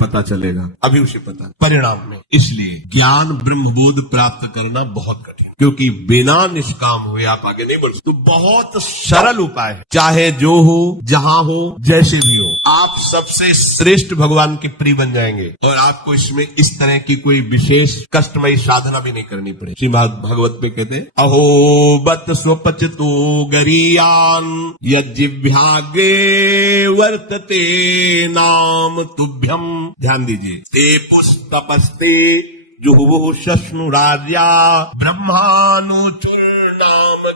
पता चलेगा, अभी उसे पता परिणाम में। इसलिए ज्ञान ब्रह्मबोध प्राप्त करना बहुत कठिन, क्योंकि बिना निष्काम हुए आप आगे नहीं बढ़ सकते। तो बहुत सरल उपाय है, चाहे जो हो, जहां हो, जैसे भी हो, आप सबसे श्रेष्ठ भगवान के प्रिय बन जाएंगे और आपको इसमें इस तरह की कोई विशेष कष्टमयी साधना भी नहीं करनी पड़े। श्रीमद् भागवत में कहते हैं, अहो बत स्वपचतो गरीयान यज्जिह्वाग्रे वर्तते नाम तुभ्यम। ध्यान दीजिए, ते पुस्तपस्ते जुहुः शश्नुरार्या ब्रह्मानुचूर्णाम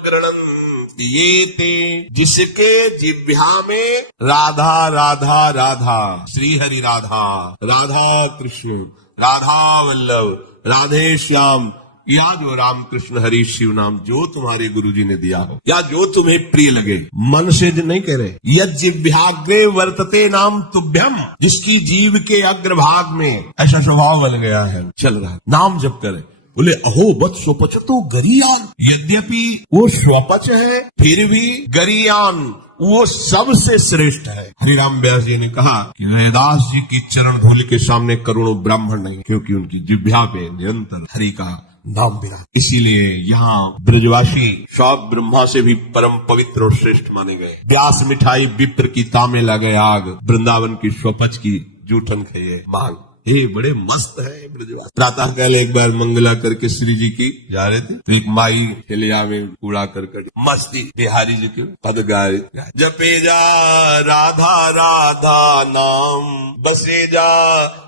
गृह्णन्ति ये ते। जिसके जिह्वा में राधा राधा राधा, श्री हरि राधा, राधा कृष्ण, राधा वल्लभ, राधे श्याम, या जो राम कृष्ण हरि शिव नाम जो तुम्हारे गुरुजी ने दिया हो, या जो तुम्हें प्रिय लगे, मन से नहीं कह रहे, यज्जिह्वाग्रे वर्तते नाम तुभ्यम, जिसकी जीव के अग्रभाग में ऐसा स्वभाव बन गया है, चल रहा है, नाम जप करे। बोले अहो बत स्वपच तो गरीयान, यद्यपि वो स्वपच है फिर भी गरीयान वो सबसे श्रेष्ठ है। हरिराम व्यास जी ने कहा कि वेदास जी की चरण धूल के सामने करोड़ों ब्राह्मण नहीं, क्योंकि उनकी जिह्वा पे निरंतर हरि का नाम बिना। इसीलिए यहाँ ब्रजवासी सब ब्रह्मा से भी परम पवित्र और श्रेष्ठ माने गए। व्यास मिठाई विप्र की तामे लगे आग, वृंदावन की स्वपच की जूठन खाइए मांग। ये बड़े मस्त है ब्रजवासी। प्रातः काल एक बार मंगला करके श्री जी की जा रहे थे, तो एक माई हिलिया में कूड़ा करकट मस्ती बिहारी जी के पद गाए, जपे जा राधा राधा नाम, बसे जा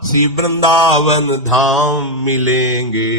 श्री वृंदावन धाम, मिलेंगे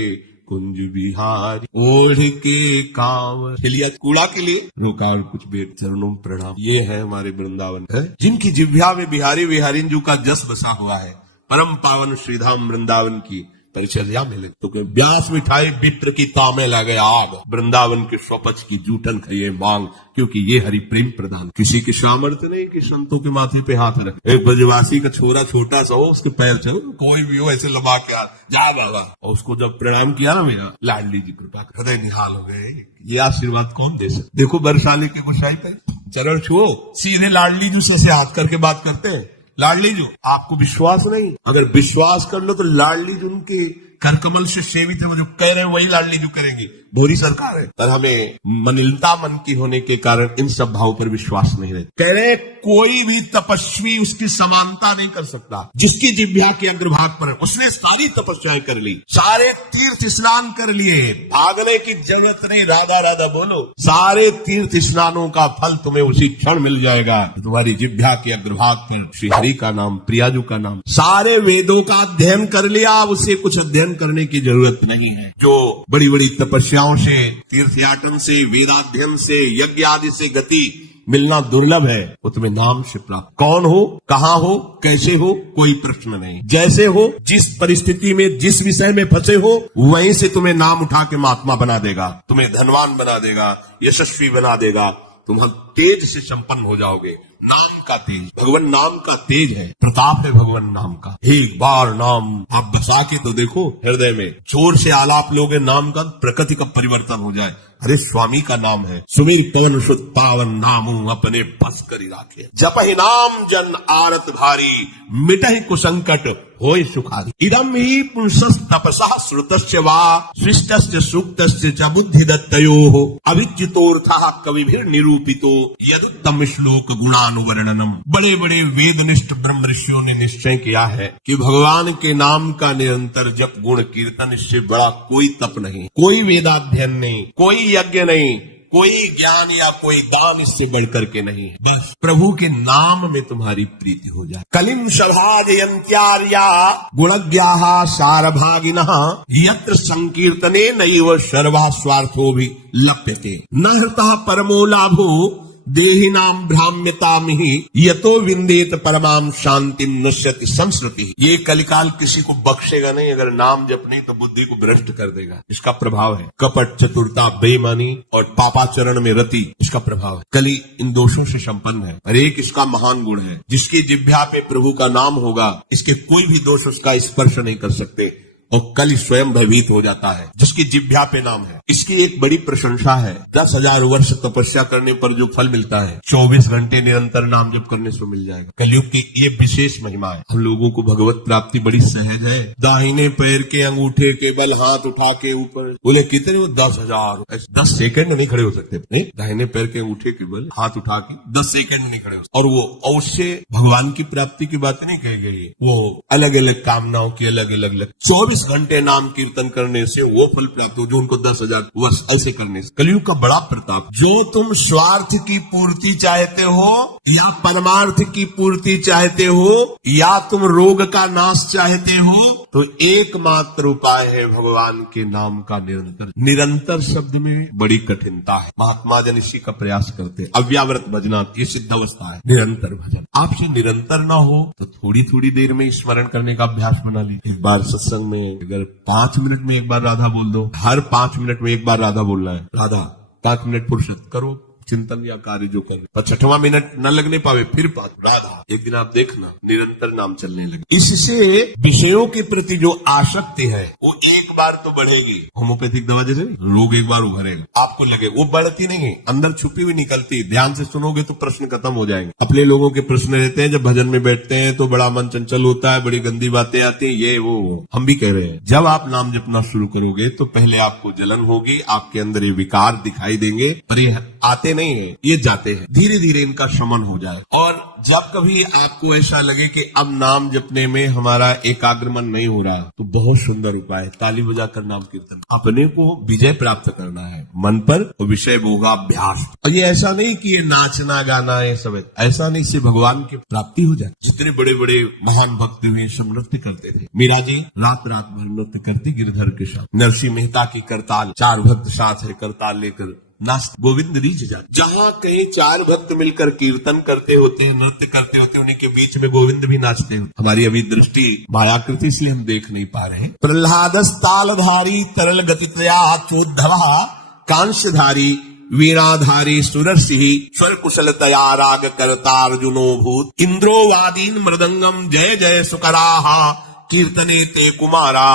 कुंज बिहारी ओढ़ के कांवर। हिलिया कूड़ा के लिए रोका और कुछ बेट चरणों में प्रणाम। ये है हमारे वृंदावन है, जिनकी जिह्वा में बिहारी बिहारीन जी का जस बसा हुआ है। परम पावन श्रीधाम वृंदावन की परिचर्या मिले तो व्यास मिठाई विप्र की तामे लगे आग, वृंदावन के स्वपच की जूठन खाइए मांग, क्योंकि ये हरि प्रेम प्रदान। किसी की सामर्थ्य नहीं कि संतों के माथे पे हाथ रख। एक ब्रजवासी का छोरा छोटा सा हो, उसके पैर चलो, कोई भी हो ऐसे लबा के जा बाबा, और उसको जब प्रणाम किया ना मेरा लाडली जी कृपा हृदय निहाल हो गए। ये आशीर्वाद कौन दे सकते? देखो बरसाली के गोसाई पे चरण छुओ, सीधे लाडली जी से हाथ करके बात करते हैं। लाडली जी, आपको विश्वास नहीं, अगर विश्वास कर लो तो लाडली जी उनके कर कमल से सेवित है, वो जो कह रहे हैं वही लाडली जी करेंगी। भोरी सरकार है, पर हमें मनिलता मन की होने के कारण इन सब भावों पर विश्वास नहीं रहता। कह रहे कोई भी तपस्वी उसकी समानता नहीं कर सकता। जिसकी जिह्वा के अग्रभाग पर है, उसने सारी तपस्याएं कर ली, सारे तीर्थ स्नान कर लिए, भागने की जरूरत नहीं, राधा राधा बोलो, सारे तीर्थ स्नानों का फल तुम्हें उसी क्षण मिल जाएगा। तुम्हारी जिह्वा के अग्रभाग पर श्री हरि का नाम, प्रियाजू का नाम। सारे वेदों का अध्ययन कर लिया, उसे कुछ अध्ययन करने की जरूरत नहीं है। जो बड़ी बड़ी तपस्याओं से, तीर्थयाटन से, वेदाध्ययन से, यज्ञ आदि से गति मिलना दुर्लभ है, वो तुम्हें नाम से प्राप्त। कौन हो, कहाँ हो, कैसे हो, कोई प्रश्न नहीं। जैसे हो, जिस परिस्थिति में, जिस विषय में फंसे हो, वहीं से तुम्हें नाम उठा के महात्मा बना देगा, तुम्हें धनवान बना देगा, यशस्वी बना देगा, तुम हम तेज से संपन्न हो जाओगे। नाम का तेज, भगवान नाम का तेज है, प्रताप है भगवान नाम का। एक बार नाम आप बसा के तो देखो हृदय में, जोर से आलाप लोगे नाम का, प्रकृति का परिवर्तन हो जाए। अरे स्वामी का नाम है, सुमिर पवन सुत पावन नामू अपने बस करी राखे, जपहि नाम जन आरत भारी, मिटहि कुसंकट होय सुखारी। इदम ही पुंसस् तपसः श्रुतस्य वा सृष्टस्य सूक्तस्य च बुद्धिदत्तयोः, अविच्युतोऽर्थः कविभिर् निरूपितो यदुत्तम श्लोक गुणानुवर्णनम। बड़े बड़े वेदनिष्ठ ब्रह्म ऋषियों ने निश्चय किया है कि भगवान के नाम का निरंतर जप गुण कीर्तन, इससे बड़ा कोई तप नहीं, कोई वेदाध्ययन नहीं, कोई यज्ञ नहीं, कोई ज्ञान या कोई दान इससे बढ़कर के नहीं है। बस प्रभु के नाम में तुम्हारी प्रीति हो जाए। कलिम सभाजयन्त्यार्या गुणज्ञाः सारभागिनः, यत्र संकीर्तने नैव सर्वा स्वार्थो भी लप्यते, न हृतः परमो लाभो देहि नाम भ्राम्यतामिहि, यतो विंदेत परमाम शांतिम नश्यति संस्कृति। ये कलिकाल किसी को बख्शेगा नहीं, अगर नाम जप नहीं तो बुद्धि को भ्रष्ट कर देगा। इसका प्रभाव है कपट, चतुरता, बेईमानी और पापाचरण में रति, इसका प्रभाव है। कली इन दोषों से संपन्न है, हर एक इसका महान गुण है। जिसकी जिह्वा पे प्रभु का नाम होगा, इसके कोई भी दोष उसका स्पर्श नहीं कर सकते। और कल स्वयं भयभीत हो जाता है। जिसकी जिह्वा पे नाम है, इसकी एक बड़ी प्रशंसा है। 10,000 वर्ष तपस्या करने पर जो फल मिलता है 24 घंटे निरंतर नाम जप करने से मिल जाएगा। कलयुग की ये विशेष महिमा है। हम लोगों को भगवत प्राप्ति बड़ी सहज है। दाहिने पैर के अंगूठे के बल हाथ उठा के ऊपर, बोले कितने वो 10,000, 10 सेकंड नहीं खड़े हो सकते। नहीं, दाहिने पैर के अंगूठे के बल हाथ उठा के 10 सेकंड नहीं खड़े हो सकते। और उससे भगवान की प्राप्ति की बात नहीं कही गई है। वो अलग अलग कामनाओं की अलग अलग 24 घंटे नाम कीर्तन करने से वो फल प्राप्त हो जो उनको 10,000 वर्ष ऐसे करने से। कलयुग का बड़ा प्रताप। जो तुम स्वार्थ की पूर्ति चाहते हो या परमार्थ की पूर्ति चाहते हो या तुम रोग का नाश चाहते हो, तो एकमात्र उपाय है भगवान के नाम का निरंतर। निरंतर शब्द में बड़ी कठिनता है। महात्मा जन इसी का प्रयास करते। अव्यावृत भजना ये सिद्ध अवस्था है। निरंतर भजन आपसे निरंतर ना हो तो थोड़ी थोड़ी देर में स्मरण करने का अभ्यास बना लीजिए। एक बार सत्संग में अगर 5 मिनट में एक बार राधा बोल दो, हर 5 मिनट में एक बार राधा बोलना है। राधा 5 मिनट फुर्सत करो, चिंतन या कार्य जो कर, पर 6वां मिनट न लगने पावे फिर बात राधा। एक दिन आप देखना निरंतर नाम चलने लगे। इससे विषयों के प्रति जो आसक्ति है वो एक बार तो बढ़ेगी। होम्योपैथिक दवा जैसे रोग एक बार उभरेगा, आपको लगे वो बढ़ती नहीं, अंदर छुपी हुई निकलती। ध्यान से सुनोगे तो प्रश्न खत्म हो जाएंगे। अपने लोगों के प्रश्न रहते हैं, जब भजन में बैठते हैं तो बड़ा मन चंचल होता है, बड़ी गंदी बातें आती है, ये वो। हम भी कह रहे हैं जब आप नाम जपना शुरू करोगे तो पहले आपको जलन होगी, आपके अंदर ये विकार दिखाई देंगे, पर ये आते नहीं है, ये जाते हैं। धीरे धीरे इनका शमन हो जाए। और जब कभी आपको ऐसा लगे कि अब नाम जपने में हमारा एकाग्रमन नहीं हो रहा, तो बहुत सुंदर उपाय है ताली बजाकर नाम कीर्तन। अपने को विजय प्राप्त करना है मन पर और विषय भोगाभ्यास। और ये ऐसा नहीं कि ये नाचना गाना ये सब, ऐसा नहीं, इससे भगवान की प्राप्ति हो जाए। जितने बड़े बड़े महान भक्त हुए सब नृत्य करते थे। मीरा जी रात रात भर नृत्य करती गिरधर के साथ। नरसिंह मेहता की करताल, 4 भक्त साथ है करताल लेकर नाच गोविंद रीझ जाते। जहां कहीं 4 भक्त मिलकर कीर्तन करते होते हैं, नृत्य करते होते, उन्हीं के बीच में गोविंद भी नाचते होते। हमारी अभी दृष्टि मायाकृति इसलिए हम देख नहीं पा रहे हैं। प्रहलादस्तालधारी तरल गतितया चोद्धवा कांस्यधारी वीणाधारी सुरसिंह स्वर कुशलतया राग करता अर्जुनो भूत इंद्रो वादीन मृदंगम जय जय सुकराहा कीर्तने ते कुमारा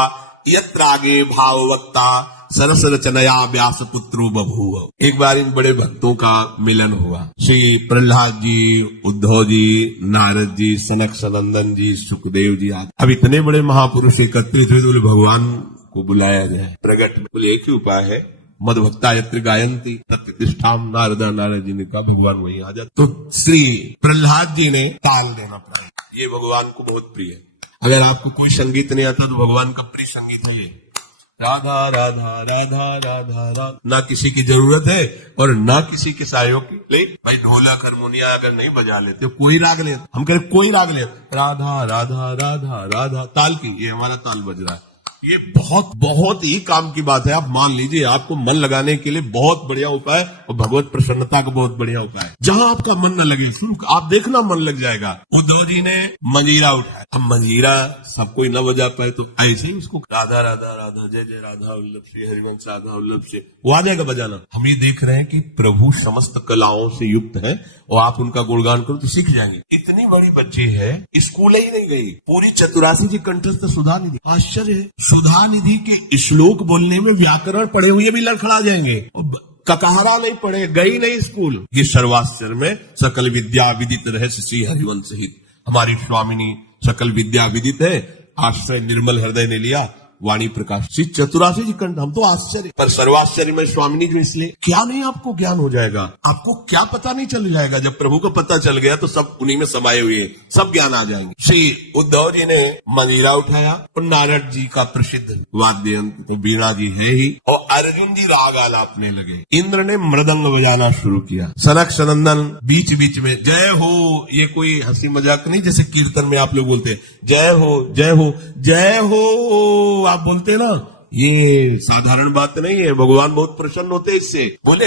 यत्रागे भाववक्ता सरस रचनया व्यास पुत्रो बभूव। एक बार इन बड़े भक्तों का मिलन हुआ। श्री प्रहलाद जी, उद्धव जी, नारद जी, सनक सनंदन जी, सुखदेव जी आदि। अब इतने बड़े महापुरुष एकत्रित हुए तो भगवान को बुलाया जाए। प्रगट बोले एक ही उपाय है, मद भक्ता यत्र गायंती तत्प्रतिष्ठाम नारदा। नारद जी ने कहा भगवान वहीं आ जाते। तो श्री प्रहलाद जी ने ताल देना पड़ा। ये भगवान को बहुत प्रिय है। अगर आपको कोई संगीत नहीं आता तो भगवान का प्रिय संगीत है ये। राधा राधा राधा राधा राधा। ना किसी की जरूरत है और ना किसी के सहयोग की। लेकिन भाई ढोलक हारमोनिया अगर नहीं बजा लेते, कोई राग ले, हम कह रहे कोई राग ले, राधा राधा राधा राधा ताल की, ये हमारा ताल बज रहा है। ये बहुत बहुत ही काम की बात है। आप मान लीजिए आपको मन लगाने के लिए बहुत बढ़िया उपाय और भगवत प्रसन्नता का बहुत बढ़िया उपाय है। जहां आपका मन न लगे शुरू आप देखना मन लग जाएगा। उद्धव जी ने मंजीरा उठाया। अब मंजीरा सब कोई न बजा पाए तो ऐसे ही उसको राधा राधा राधा जय जय राधा वल्लभ से हरिवंश राधा वल्लभ से वो आ जाएगा बजाना। हम ये देख रहे हैं कि प्रभु समस्त कलाओं से युक्त है और आप उनका गुणगान करो तो सीख जाएंगे। इतनी बड़ी बच्ची है, स्कूल ही नहीं गई, पूरी चतुरासी जी कंठस्थ सुधा निधि। आश्चर्य है, सुधा निधि के श्लोक बोलने में व्याकरण पढ़े हुए भी लड़खड़ा जाएंगे। ककहरा नहीं पढ़े, गई नहीं स्कूल। ये सर्वाश्चर्य में सकल विद्या विदित रहस्य श्री हरिवंश हित। हमारी स्वामिनी सकल विद्या विदित है, आश्रय निर्मल हृदय ने लिया वाणी प्रकाश। श्री चतुरासी जी कंठ। हम तो आश्चर्य, पर सर्वाश्चर्य में स्वामिनी जो, इसलिए क्या नहीं आपको ज्ञान हो जाएगा। आपको क्या पता नहीं चल जाएगा। जब प्रभु को पता चल गया तो सब उन्हीं में समाये हुए सब ज्ञान आ जाएंगे। श्री उद्धव जी ने मंजीरा उठाया और नारद जी का प्रसिद्ध वाद्य यंत्र तो वीणा जी है ही, और अर्जुन जी राग आलापने लगे। इंद्र ने मृदंग बजाना शुरू किया। सनक सनंदन बीच बीच में जय हो। ये कोई हंसी मजाक नहीं, जैसे कीर्तन में आप लोग बोलते हैं जय हो जय हो जय हो, आप बोलते ना, ये साधारण बात नहीं है। भगवान बहुत प्रसन्न होते इससे। बोले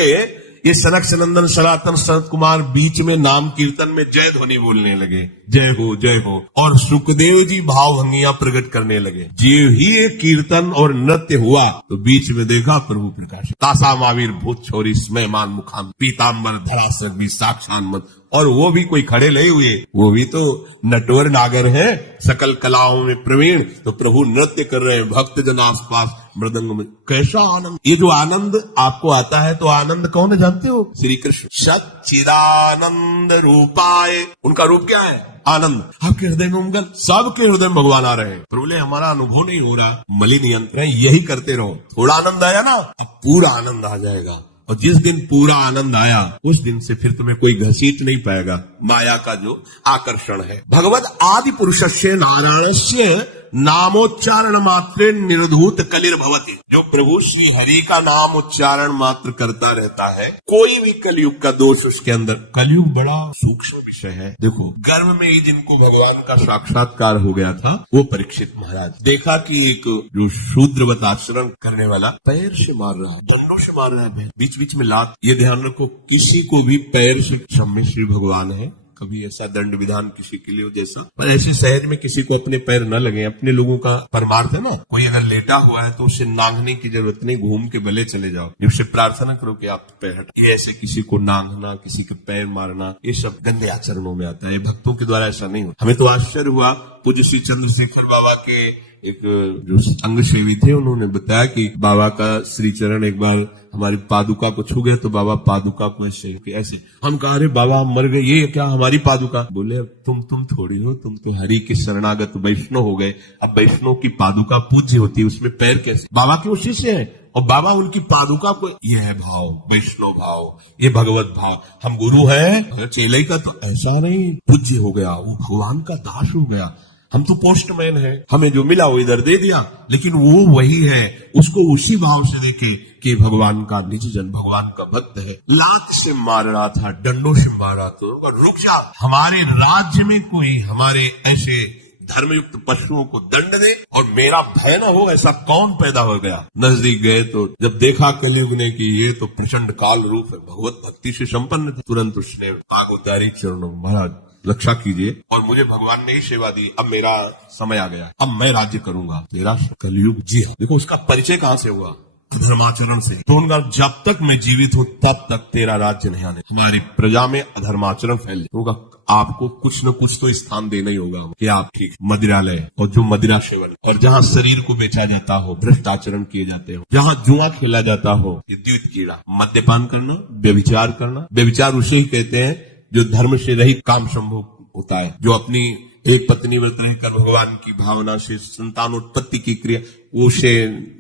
ये सनक सनंदन सनातन सनत कुमार बीच में नाम कीर्तन में जय ध्वनि बोलने लगे, जय हो जय हो। और सुखदेव जी भाव भंगियां प्रकट करने लगे। जो ही एक कीर्तन और नृत्य हुआ तो बीच में देखा प्रभु प्रकाश। तासा मावीर भूत छोरी स्मयमान मुखान पीताम्बर धरासर भी साक्षान मत। और वो भी कोई खड़े नहीं हुए, वो भी तो नटवर नागर है, सकल कलाओं में प्रवीण। तो प्रभु नृत्य कर रहे हैं, भक्त जन आसपास मृदंग में। कैसा आनंद! ये जो आनंद आपको आता है, तो आनंद कौन है जानते हो? श्री कृष्ण। सच्चिदानंद रूपाय, उनका रूप क्या है? आनंद। आपके हृदय में उमगल, सबके हृदय में भगवान आ रहे हैं। प्रभु बोले हमारा अनुभव नहीं हो रहा, मलिन यंत्र है, यही करते रहो। थोड़ा आनंद आया ना, अब पूरा आनंद आ जाएगा। और जिस दिन पूरा आनंद आया, उस दिन से फिर तुम्हें कोई घसीट नहीं पाएगा। माया का जो आकर्षण है। भगवद आदि पुरुषस्य नारायणस्य नामोच्चारण मात्रे निर्धूत कलिर्भवति। जो प्रभु श्री हरि का नाम उच्चारण मात्र करता रहता है, कोई भी कलयुग का दोष उसके अंदर। कलयुग बड़ा सूक्ष्म विषय है। देखो, गर्भ में ही जिनको भगवान का साक्षात्कार हो गया था, वो परीक्षित महाराज। देखा कि एक जो शूद्रवत आचरण करने वाला पैर से मार रहा है, दंडों से मार रहा है, बीच बीच में लात। ये ध्यान रखो, किसी को भी पैर से, क्षम्य श्री भगवान है, कभी ऐसा दंड विधान किसी के लिए हो जैसा, पर ऐसे सहज में किसी को अपने पैर न लगे। अपने लोगों का परमार्थ है ना, कोई अगर लेटा हुआ है तो उसे नांगने की जरूरत नहीं, घूम के भले चले जाओ, उससे प्रार्थना करो कि आप पैर हट। ये ऐसे किसी को नांगना, किसी के पैर मारना, ये सब गंदे आचरणों में आता है। भक्तों के द्वारा ऐसा नहीं होता। हमें तो आश्चर्य हुआ, पूज्य श्री चंद्रशेखर बाबा के एक जो अंग सेवी थे, उन्होंने बताया कि बाबा का श्री चरण एक बार हमारी पादुका को छू गए, तो बाबा पादुका को ऐसे। हम कहा, अरे बाबा हम मर गए, ये क्या हमारी पादुका? बोले तुम थोड़ी हो, तुम तो हरि के शरणागत वैष्णव हो गए। अब वैष्णव की पादुका पूज्य होती है, उसमें पैर कैसे? बाबा के उसी से है, और बाबा उनकी पादुका को, यह है भाव, वैष्णव भाव, ये भगवत भाव। हम गुरु हैं, चेले का तो ऐसा नहीं, पूज्य हो गया, वो भगवान का दास हो गया। हम तो पोस्टमैन है, हमें जो मिला वो इधर दे दिया, लेकिन वो वही है, उसको उसी भाव से देखे कि भगवान का निज जन, भगवान का भक्त है। लात से मार रहा था, डंडों से मार रहा था, रुक जा, हमारे राज्य में कोई हमारे ऐसे धर्मयुक्त पशुओं को दंड दे और मेरा भय न हो, ऐसा कौन पैदा हो गया? नजदीक गए तो जब देखा कलयुग ने कि ये तो प्रचंड काल रूप है, भगवत भक्ति से संपन्न था, तुरंत उसने आग उतारी चरणों, महाराज रक्षा कीजिए, और मुझे भगवान ने ही सेवा दी, अब मेरा समय आ गया, अब मैं राज्य करूंगा। तेरा कलयुग, जी हाँ। देखो उसका परिचय कहां से हुआ? अधर्माचरण से। तो उनका जब तक मैं जीवित हूं तब तक तेरा राज्य नहीं आने। हमारी प्रजा में अधर्माचरण फैल होगा, आपको कुछ न कुछ तो स्थान देना ही होगा कि आप ठीक मदिरालय, और जो मदिरा सेवन, और जहां शरीर को बेचा जाता हो, भ्रष्ट आचरण किए जाते हो, जहां जुआ खेला जाता हो, ये द्वित कीड़ा, मद्यपान करना, व्यभिचार करना। व्यभिचार उसे ही कहते हैं जो धर्म से रहित काम संभव होता है, जो अपनी एक पत्नी व्रत रहकर भगवान की भावना से संतानोत्पत्ति की क्रिया, उसे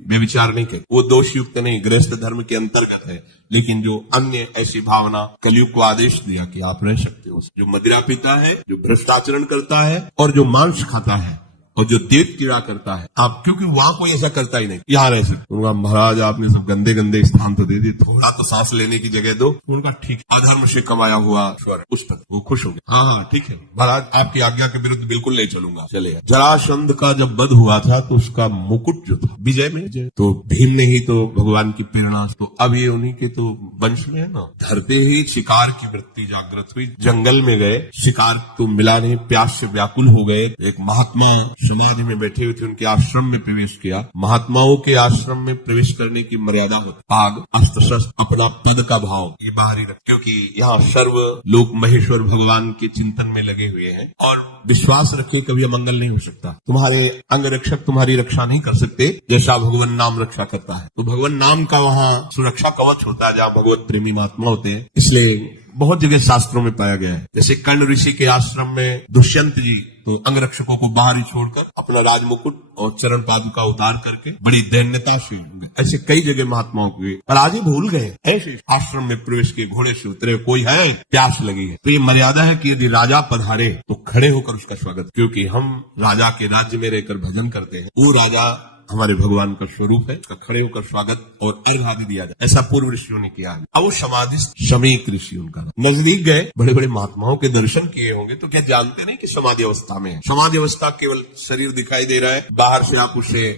व्यभिचार नहीं कहते, वो दोष युक्त नहीं, गृहस्थ धर्म के अंतर्गत है। लेकिन जो अन्य ऐसी भावना, कलयुग को आदेश दिया कि आप रह सकते हो, जो मदिरा पीता है, जो भ्रष्टाचरण करता है, और जो मांस खाता है, और जो देव कीड़ा करता है, आप, क्योंकि वहां कोई ऐसा करता ही नहीं, यहाँ रह सकते। उनका महाराज आपने सब गंदे गंदे स्थान तो दे दिए, थोड़ा तो सांस लेने की जगह दो। उनका ठीक, अधर्म से कमाया हुआ स्वर, उस पर वो खुश हो गए। हाँ ठीक है महाराज, आपकी आज्ञा के विरुद्ध बिल्कुल नहीं चलूंगा, चलेगा। जरासंध का जब वध हुआ था तो उसका मुकुट जो था विजय में, तो भीम ने ही तो भगवान की प्रेरणा, तो अब ये उन्हीं के तो वंश में है ना। धरते ही शिकार की वृत्ति जागृत हुई, जंगल में गए, शिकार तो मिला नहीं, प्यास से व्याकुल हो गए। एक महात्मा समाधि में बैठे हुए थे, उनके आश्रम में प्रवेश किया। महात्माओं के आश्रम में प्रवेश करने की मर्यादा होती, पाग, अस्त्र शस्त्र, अपना पद का भाव ये बाहरी रख, क्योंकि यहाँ सर्व लोक महेश्वर भगवान के चिंतन में लगे हुए हैं, और विश्वास रखे कभी अमंगल नहीं हो सकता। तुम्हारे अंग रक्षक तुम्हारी रक्षा नहीं कर सकते जैसा भगवान नाम रक्षा करता है। तो भगवान नाम का वहाँ सुरक्षा कवच होता है, जहाँ भगवत प्रेमी महात्मा होते हैं। इसलिए बहुत जगह शास्त्रों में पाया गया है, जैसे कर्ण ऋषि के आश्रम में दुष्यंत जी तो अंगरक्षकों को बाहर ही छोड़कर अपना राजमुकुट और चरण पादुका उतार करके बड़ी दैन्यता से, ऐसे कई जगह महात्माओं के, पर आज ही भूल गए। ऐसे आश्रम में प्रवेश के घोड़े से उतरे, कोई है, प्यास लगी है, तो ये मर्यादा है कि यदि राजा पधारे तो खड़े होकर उसका स्वागत, क्योंकि हम राजा के राज्य में रहकर भजन करते हैं। वो राजा हमारे भगवान का स्वरूप है, उसका खड़े होकर स्वागत और अर्घ आदि दिया जाए, ऐसा पूर्व ऋषियों ने किया है। अब वो समाधि शमीक ऋषि, उनका नजदीक गए, बड़े बड़े महात्माओं के दर्शन किए होंगे, तो क्या जानते नहीं कि समाधि अवस्था में है। समाधि अवस्था केवल शरीर दिखाई दे रहा है, बाहर से आप उसे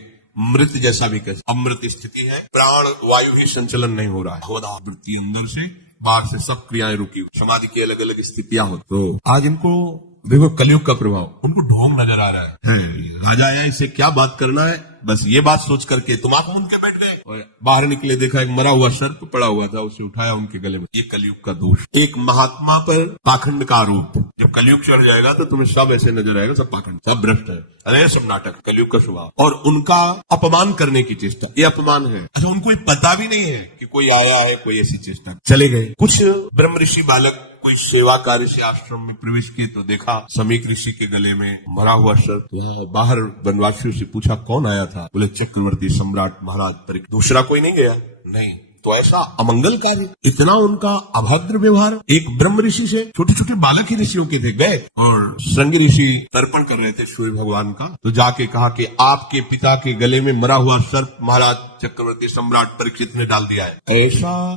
मृत जैसा भी कह, अमृत स्थिति है, प्राण वायु भी संचलन नहीं हो रहा है, वृत्ति अंदर से, बाहर से सब क्रियाएं रुकी हुई, समाधि की अलग अलग स्थितियां होती। तो आज इनको देखो कलयुग का प्रभाव, उनको ढोंग नजर आ रहा है। राजा आया, इसे क्या बात करना है, बस ये बात सोच करके तुम आंख मूंद के बैठ गए, और बाहर निकले, देखा एक मरा हुआ सर्प पड़ा हुआ था, उसे उठाया उनके गले में। ये कलयुग का दोष, एक महात्मा पर पाखंड का आरोप। जब कलयुग चढ़ जाएगा तो तुम्हें सब ऐसे नजर आएगा, सब पाखंड, सब भ्रष्ट है, अरे सब नाटक, कलयुग का स्वभाव। और उनका अपमान करने की चेष्टा, ये अपमान है। अच्छा, उनको पता भी नहीं है कि कोई आया है, कोई ऐसी चेष्टा। चले गए। कुछ ब्रह्म ऋषि बालक कोई सेवा कार्य से आश्रम में प्रवेश किए तो देखा समीक ऋषि के गले में मरा हुआ सर्प। बाहर वनवासियों से पूछा कौन आया था? बोले चक्रवर्ती सम्राट महाराज परीक्षित। दूसरा कोई नहीं गया? नहीं। तो ऐसा अमंगल कार्य, इतना उनका अभद्र व्यवहार एक ब्रह्म ऋषि से। छोटे छोटे बालक ही ऋषियों के थे। गए और श्रृंगी ऋषि तर्पण कर रहे थे सूर्य भगवान का, तो जाके कहा कि आपके पिता के गले में मरा हुआ सर्प महाराज चक्रवर्ती सम्राट परीक्षित ने डाल दिया है। ऐसा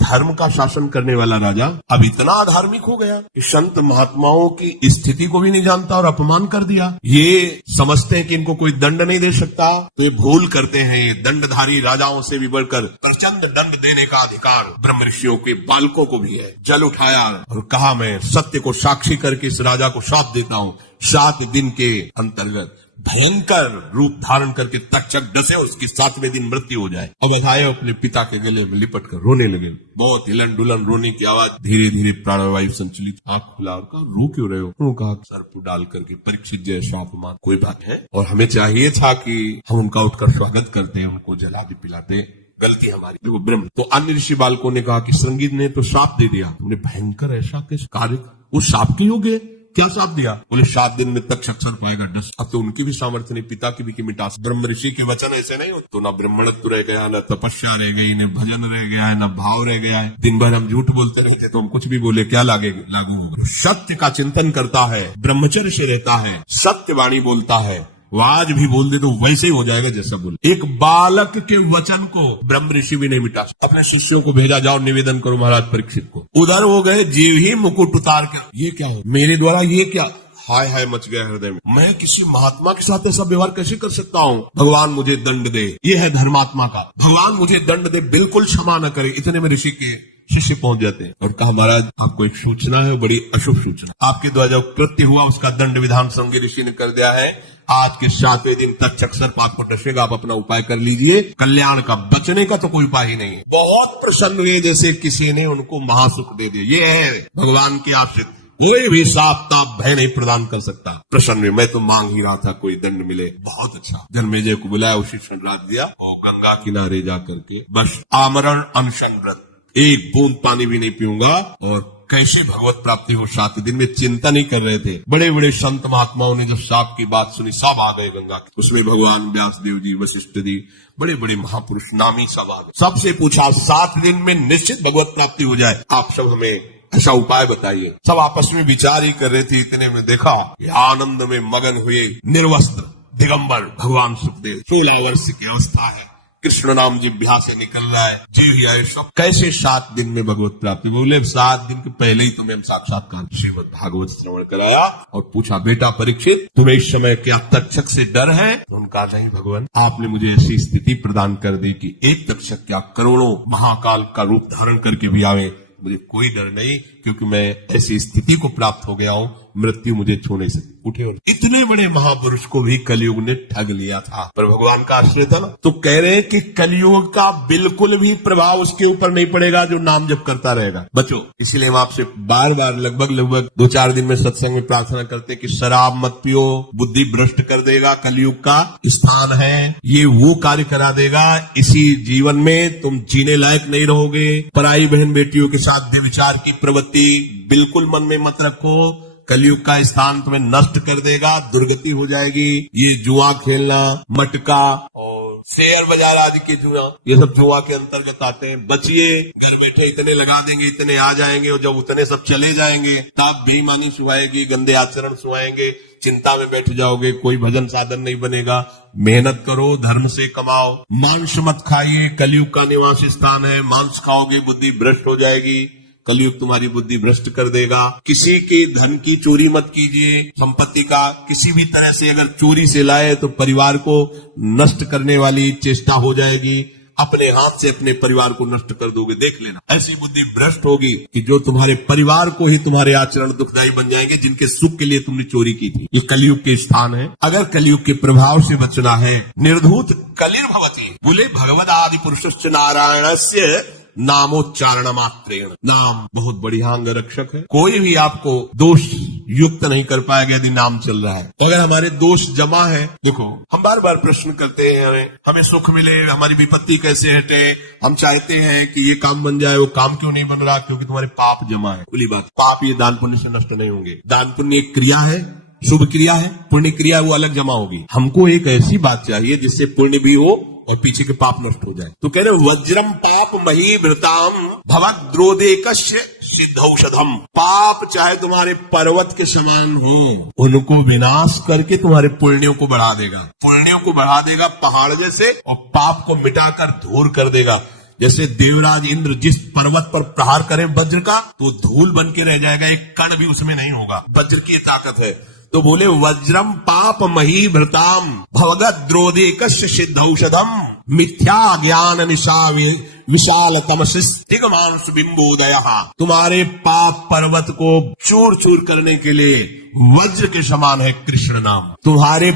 धर्म का शासन करने वाला राजा अब इतना धार्मिक हो गया कि संत महात्माओं की स्थिति को भी नहीं जानता और अपमान कर दिया। ये समझते हैं कि इनको कोई दंड नहीं दे सकता, तो ये भूल करते हैं। ये दंडधारी राजाओं से भी बढ़कर प्रचंड दंड देने का अधिकार ब्रह्म ऋषियों के बालकों को भी है। जल उठाया और कहा मैं सत्य को साक्षी करके इस राजा को शाप देता हूँ, 7 दिन के अंतर्गत भयंकर रूप धारण करके तक्षक डसे, उसकी 7वें दिन मृत्यु हो जाए। अब आए अपने पिता के गले में लिपट कर रोने लगे। बहुत हिलन डुलन रोने की आवाज, धीरे धीरे प्राणवायु संचलित, आंख खुला और कहा रो क्यों रहे हो? उन्होंने कहा सर्प डाल करके परीक्षित जैसा अपमान, कोई बात है, और हमें चाहिए था कि हम उनका उठकर स्वागत करते, उनको जला भी पिलाते, गलती हमारी। देखो ब्रह्म। तो अन्य ऋषि बालकों ने कहा कि श्रृंगी ने तो शाप दे दिया। तुमने भयंकर ऐसा किस कार्य, वो शाप के योग्य? क्या साथ दिया? बोले 7 दिन में तक अक्षर पाएगा डस। अब तो उनकी भी सामर्थ्य नहीं, पिता की भी की मिटास। ब्रह्म ऋषि के वचन ऐसे नहीं होते। तो ना ब्राह्मणत्व रह गया, न तपस्या रह गई, न भजन रह गया है, न भाव रह गया है। दिन भर हम झूठ बोलते रहते, तो हम कुछ भी बोले क्या लागू होगा? सत्य का चिंतन करता है, ब्रह्मचर्य से रहता है, सत्यवाणी बोलता है, वो आज भी बोल दे तो वैसे ही हो जाएगा जैसा बोले। एक बालक के वचन को ब्रह्म ऋषि भी नहीं मिटा। अपने शिष्यों को भेजा, जाओ निवेदन करो महाराज परीक्षित को। उधर हो गए, जीव ही मुकुट उतार के, ये क्या हो मेरे द्वारा, ये क्या? हाय हाय मच गया हृदय में। मैं किसी महात्मा के साथ ऐसा व्यवहार कैसे कर सकता हूँ? भगवान मुझे दंड दे। ये है धर्मात्मा का, भगवान मुझे दंड दे, बिल्कुल क्षमा न करे। इतने में ऋषि के शिष्य पहुंच जाते हैं और कहा महाराज आपको एक सूचना है, बड़ी अशुभ सूचना। आपके द्वारा जो कृत्य हुआ उसका दंड विधान श्रृंगी ऋषि ने कर दिया है। आज के 7वें दिन तक चक्षर पाप को डसेगा, आप अपना उपाय कर लीजिए। कल्याण का, बचने का तो कोई उपाय ही नहीं है। बहुत प्रसन्न हुए जैसे किसी ने उनको महासुख दे दिया। ये है भगवान के आश्रित, कोई भी साप ताप भय नहीं प्रदान कर सकता। प्रसन्न हुए, मैं तो मांग ही रहा था कोई दंड मिले। बहुत अच्छा। जन्मेजय को बुलाया, उसी क्षण रात दिया और गंगा किनारे जा करके बस आमरण अनशन व्रत, एक बूंद पानी भी नहीं पीऊंगा। और कैसी भगवत प्राप्ति हो, 7 दिन में चिंता नहीं कर रहे थे। बड़े बड़े संत महात्माओं ने जब साप की बात सुनी, सब आ गए गंगा की। उसमें भगवान व्यासदेव जी, वशिष्ठ जी, बड़े बड़े महापुरुष नामी सब आ गए। सबसे पूछा 7 दिन में निश्चित भगवत प्राप्ति हो जाए, आप सब हमें ऐसा उपाय बताइए। सब आपस में विचार ही कर रहे थे। इतने में देखा आनंद में मगन हुए निर्वस्त्र दिगंबर भगवान सुखदेव, 16 वर्ष की अवस्था है, कृष्ण नाम जिह्वा से निकल रहा है, जीव ही है सब। कैसे 7 दिन में भगवत प्राप्ति? बोले 7 दिन के पहले ही तुम्हें साक्षात्कार श्रीमद् भागवत श्रवण कराया और पूछा बेटा परीक्षित तुम्हें इस समय क्या तक्षक से डर है? उनका नहीं भगवान, आपने मुझे ऐसी स्थिति प्रदान कर दी कि एक तक्षक क्या करोड़ों महाकाल का रूप धारण करके भी आवे, मुझे कोई डर नहीं, क्योंकि मैं ऐसी स्थिति को प्राप्त हो गया हूं, मृत्यु मुझे छूने से उठे। और इतने बड़े महापुरुष को भी कलयुग ने ठग लिया था, पर भगवान का आश्रय था ना। तो कह रहे हैं कि कलयुग का बिल्कुल भी प्रभाव उसके ऊपर नहीं पड़ेगा जो नाम जप करता रहेगा। बच्चों, इसीलिए हम आपसे बार बार लगभग 2-4 दिन में सत्संग में प्रार्थना करते कि शराब मत पियो, बुद्धि भ्रष्ट कर देगा, कलयुग का स्थान है, ये वो कार्य करा देगा। इसी जीवन में तुम जीने लायक नहीं रहोगे। पराई बहन बेटियों के साथ व्यभिचार की प्रवृत्ति बिल्कुल मन में मत रखो, कलयुग का स्थान तुम्हें नष्ट कर देगा, दुर्गति हो जाएगी। ये जुआ खेलना, मटका और शेयर बाजार आदि के जुआ, ये सब जुआ के अंतर्गत आते हैं। बचिए, घर बैठे इतने लगा देंगे, इतने आ जाएंगे, और जब उतने सब चले जाएंगे तब बेईमानी सुहाएगी, गंदे आचरण सुहाएंगे, चिंता में बैठ जाओगे, कोई भजन साधन नहीं बनेगा। मेहनत करो, धर्म से कमाओ, मांस मत खाइए, कलयुग का निवास स्थान है, मांस खाओगे बुद्धि भ्रष्ट हो जाएगी, कलयुग तुम्हारी बुद्धि भ्रष्ट कर देगा। किसी के धन की चोरी मत कीजिए, संपत्ति का किसी भी तरह से अगर चोरी से लाए तो परिवार को नष्ट करने वाली चेष्टा हो जाएगी। अपने हाथ से अपने परिवार को नष्ट कर दोगे, देख लेना। ऐसी बुद्धि भ्रष्ट होगी कि जो तुम्हारे परिवार को ही तुम्हारे आचरण दुखदायी बन जाएंगे, जिनके सुख के लिए तुमने चोरी की थी। ये कलयुग के स्थान है। अगर कलयुग के प्रभाव से बचना है, निर्धूत कलिर्भवति, बोले भगवद आदि पुरुषस्य नारायणस्य नामोच्चारण मात्रेण। नाम बहुत बढ़िया अंग रक्षक है। कोई भी आपको दोष युक्त नहीं कर पाएगा यदि नाम चल रहा है। तो अगर हमारे दोष जमा है, देखो हम बार बार प्रश्न करते हैं, हमें सुख मिले, हमारी विपत्ति कैसे हटे, हम चाहते हैं कि ये काम बन जाए, वो काम क्यों नहीं बन रहा? क्योंकि तुम्हारे पाप जमा है। खुली बात, पाप ये दान पुण्य से नष्ट नहीं होंगे। दान पुण्य एक क्रिया है, शुभ क्रिया है, पुण्य क्रिया वो अलग जमा होगी। हमको एक ऐसी बात चाहिए जिससे पुण्य भी हो और पीछे के पाप नष्ट हो जाए। तो कह रहे वज्रम पाप मही भृताम भवद्रोदेकस्य सिद्धौषधम। पाप चाहे तुम्हारे पर्वत के समान हो, उनको विनाश करके तुम्हारे पुण्यों को बढ़ा देगा। पुण्यों को बढ़ा देगा पहाड़ जैसे, और पाप को मिटाकर धूल कर देगा। जैसे देवराज इंद्र जिस पर्वत पर प्रहार करे वज्र का, तो धूल बन के रह जाएगा, एक कण भी उसमें नहीं होगा। वज्र की ताकत है। तो बोले वज्रम पाप मही भृताम भवद्रोदेकस्य सिद्धौषधम मिथ्या ज्ञान निशा विशाल तमसिस्तिगमांस बिंबोदय। तुम्हारे पाप पर्वत को चूर चूर करने के लिए वज्र के समान है कृष्ण नाम। तुम्हारे